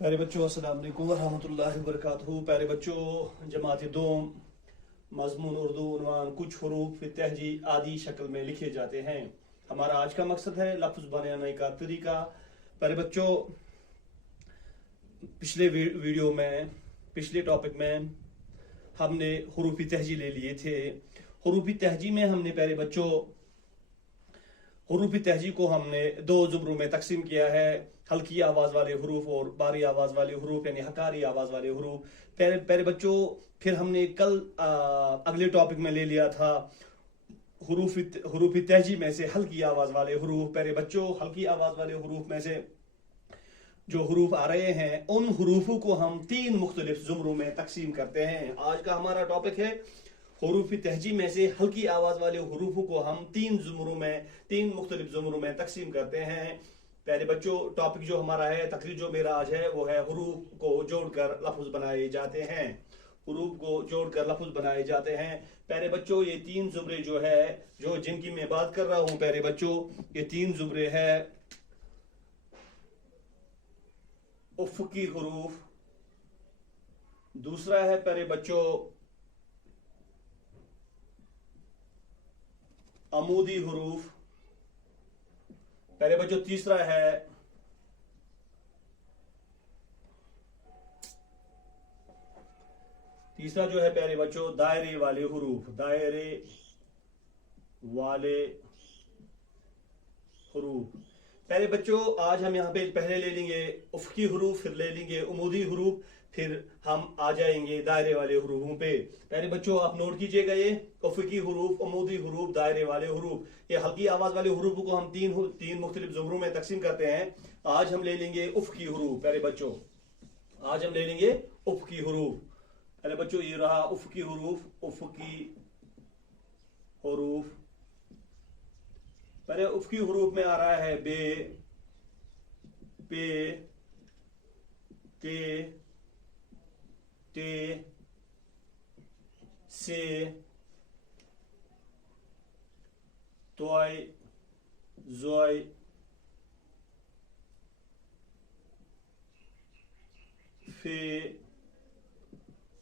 प्यारे बच्चों अस्सलाम वालेकुम वरहमतुल्लाहि वबरकातुहू। प्यारे बच्चों, जमात दोम मजमून उर्दू उन्वान कुछ हरूफ तहजी आदि शक्ल में लिखे जाते हैं। हमारा आज का मकसद है लफ्ज़ बनाने का तरीका। प्यारे बच्चों, पिछले वीडियो में पिछले टॉपिक में हमने हरूफ तहजी ले लिए थे। हरूफ तहजी में हमने प्यारे बच्चों हरूफ तहजी को हमने दो जुमरों में तकसीम किया है, हल्की आवाज वाले हरूफ और भारी आवाज वाले हरूफ यानी हकारी आवाज वाले हरूफ। प्यारे बच्चों, फिर हमने कल अगले टॉपिक में ले लिया था हरूफ तहजी में से हल्की आवाज वाले हरूफ। प्यारे बच्चों, हल्की आवाज वाले हरूफ में से जो हरूफ आ रहे हैं उन हरूफों को हम तीन मुख्तलिफ जुमरों में तकसीम करते हैं। आज का हमारा टॉपिक है हरूफ तहजी में से हल्की आवाज वाले हरूफों को हम तीन मुख्तलिफ जुमरों में तकसीम करते हैं। प्यारे बच्चों, टॉपिक जो हमारा है, तकरीर जो मेरा आज है, वो है हरूफ को जोड़कर लफ्ज बनाए जाते हैं। हरूफ को जोड़कर लफ्ज बनाए जाते हैं। प्यारे बच्चों, ये तीन जुमरे जो है, जो जिनकी मैं बात कर रहा हूं प्यारे बच्चों, ये तीन जुमरे है उफ़क़ी हरूफ, दूसरा है प्यारे बच्चों अमूदी हरूफ, प्यारे बच्चों तीसरा है जो है प्यारे बच्चों दायरे वाले हरूफ, दायरे वाले हरूफ। प्यारे बच्चों, आज हम यहाँ पे पहले ले लेंगे उफ़क़ी हरूफ, फिर ले लेंगे उमूदी हरूफ, फिर हम आ जाएंगे दायरे वाले हरूफों पे। प्यारे बच्चों, आप नोट कीजिएगा, ये उफ़क़ी हरूफ, उमूदी हरूफ, दायरे वाले हरूफ, ये हल्की आवाज वाले हरूफों को हम तीन मुख्तलिफ जुमरों में तकसीम करते हैं। आज हम ले लेंगे उफ़क़ी हरूफ। प्यारे बच्चों, आज हम ले लेंगे उफ़क़ी हरूफ। प्यारे बच्चों, ये रहा उफ़क़ी हरूफ, उफ़क़ी हरूफ। पहले उफ़क़ी हरूफ में आ रहा है बे, पे, ते, टे, से, तोय, जोय, फे,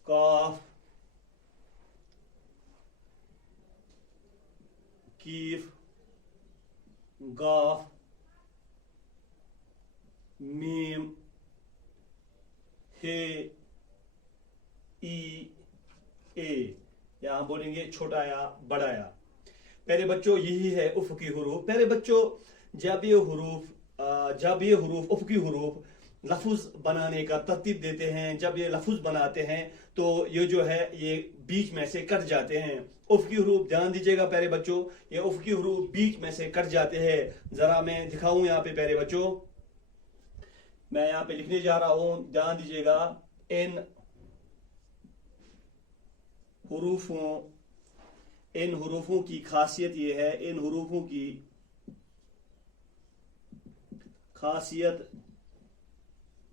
काफ, कीफ, गाफ, मीम, हे, ई, ए। यहां बोलेंगे छोटा या बड़ा या। प्यारे बच्चों, यही है उफ़क़ी हरूफ। प्यारे बच्चों, जब ये हरूफ उफ़क़ी हरूफ लफ्ज बनाने का तरतीब देते हैं, जब ये लफ्ज बनाते हैं तो ये जो है ये बीच में से कट जाते हैं। उफ़क़ी हरूफ, ध्यान दीजिएगा प्यारे बच्चों, ये उफ़क़ी हरूफ बीच में से कट जाते हैं। जरा मैं दिखाऊं यहाँ पे प्यारे बच्चों, मैं यहाँ पे लिखने जा रहा हूं, ध्यान दीजिएगा। इन हुरूफों की खासियत ये है, इन हुरूफों की खासियत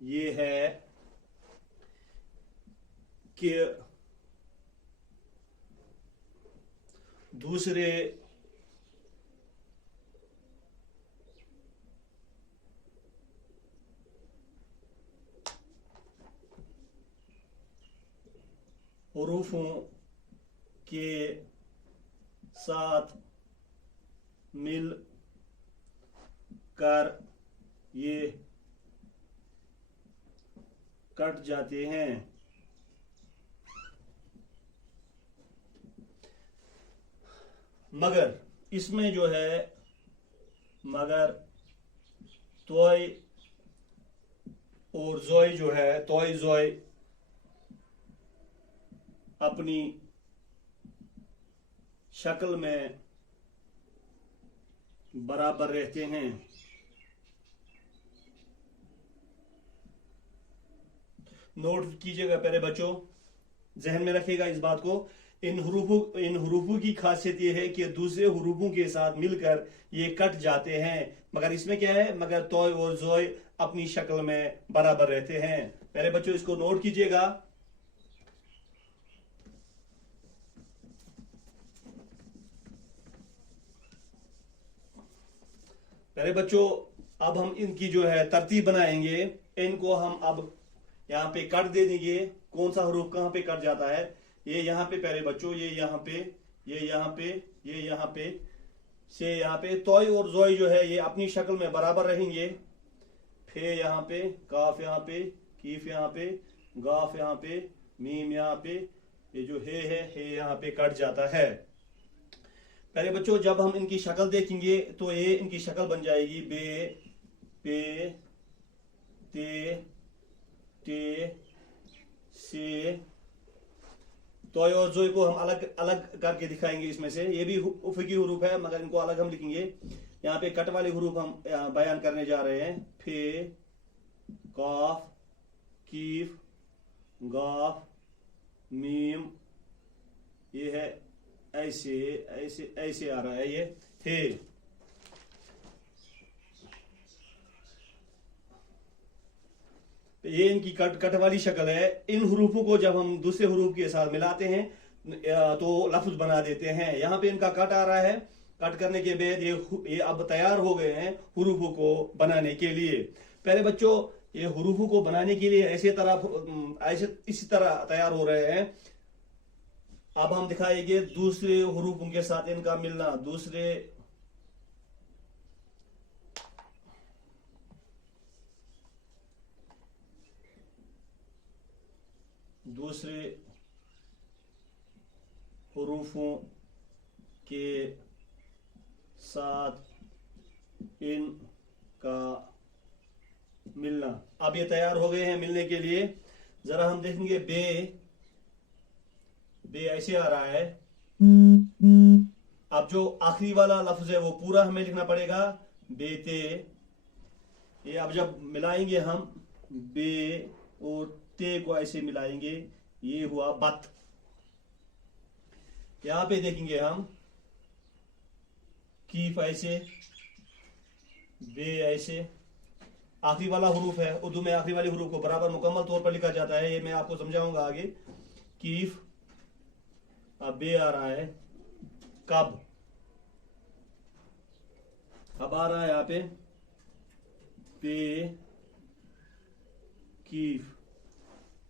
ये है कि दूसरे हुरूफों के साथ मिल कर ये कट जाते हैं। मगर इसमें जो है, मगर तोय और जोय जो है, तोय जोय अपनी शक्ल में बराबर रहते हैं। नोट कीजिएगा प्यारे बच्चों, जहन में रखिएगा इस बात को। इन हुरूफों की खासियत यह है कि दूसरे हुरूफों के साथ मिलकर ये कट जाते हैं। मगर इसमें क्या है, मगर तोय और जोय अपनी शक्ल में बराबर रहते हैं। प्यारे बच्चों, इसको नोट कीजिएगा। प्यारे बच्चों, अब हम इनकी जो है तरतीब बनाएंगे। इनको हम अब यहाँ पे कट दे देंगे। कौन सा हरूफ कहाँ पे कट जाता है, ये यहाँ पे प्यारे बच्चों, ये यहाँ पे, ये यहाँ पे, ये यहाँ पे से यहाँ पे। तोय और जोय जो है ये अपनी शक्ल में बराबर रहेंगे। फे यहाँ पे, काफ यहाँ पे, कीफ यहाँ पे, गाफ यहाँ पे, मीम यहाँ पे, ये जो है यहाँ पे कट जाता है। पहले बच्चों जब हम इनकी शक्ल देखेंगे तो ये इनकी शक्ल बन जाएगी बे, पे, ते, टे, से। तोय और जोय को हम अलग अलग करके दिखाएंगे इसमें से। ये भी उफकी हुरूफ है मगर इनको अलग हम लिखेंगे। यहाँ पे कट वाले हुरूफ हम बयान करने जा रहे हैं। फे, काफ, कीफ, गाफ, मीम, ये है ऐसे ऐसे ऐसे आ रहा है ये थे। ये इनकी कट वाली शक्ल है। इन हुरूफों को जब हम दूसरे हुरूफ के साथ मिलाते हैं तो लफ्ज बना देते हैं। यहाँ पे इनका कट आ रहा है। कट करने के बाद ये अब तैयार हो गए हैं हुरूफों को बनाने के लिए। पहले बच्चों ये हुरूफों को बनाने के लिए ऐसे इसी तरह तैयार हो रहे हैं। अब हम दिखाएंगे दूसरे हुरूफों के साथ इनका मिलना। दूसरे हुरूफों के साथ इनका मिलना। अब ये तैयार हो गए हैं मिलने के लिए। जरा हम देखेंगे बे ऐसे आ रहा है। अब जो आखिरी वाला लफ्ज है वो पूरा हमें लिखना पड़ेगा, बेते। ये अब जब मिलाएंगे हम बे और ते को ऐसे मिलाएंगे, ये हुआ बत। यहां पे देखेंगे हम कीफ ऐसे, बे ऐसे। आखिरी वाला हुरूफ है, उर्दू में आखिरी वाले हुरूफ को बराबर मुकम्मल तौर पर लिखा जाता है। ये मैं आपको समझाऊंगा आगे। कीफ, अब बे आ रहा है। कब, अब आ रहा है यहाँ पे पे कीफ।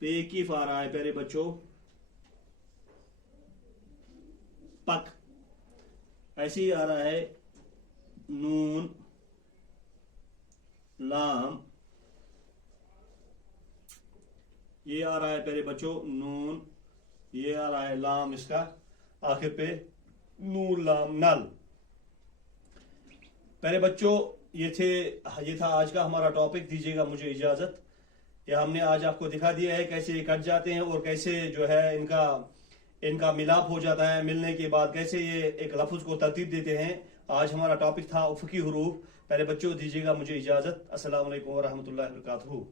पे कीफ आ रहा है प्यारे बच्चों। पक ऐसे ही आ रहा है। नून, लाम, ये आ रहा है प्यारे बच्चों नून, ये आ रहा है लाम, इसका आखिर पे नून लाम नल। प्यारे बच्चों ये था आज का हमारा टॉपिक। दीजिएगा मुझे इजाजत। ये हमने आज आपको दिखा दिया है कैसे ये कट जाते हैं और कैसे जो है इनका मिलाप हो जाता है। मिलने के बाद कैसे ये एक लफ्ज को तरतीब देते हैं। आज हमारा टॉपिक था उफकी हुरूफ। पहले बच्चों दीजिएगा मुझे इजाजत। अस्सलाम वालेकुम व रहमतुल्लाहि व बरकातहू।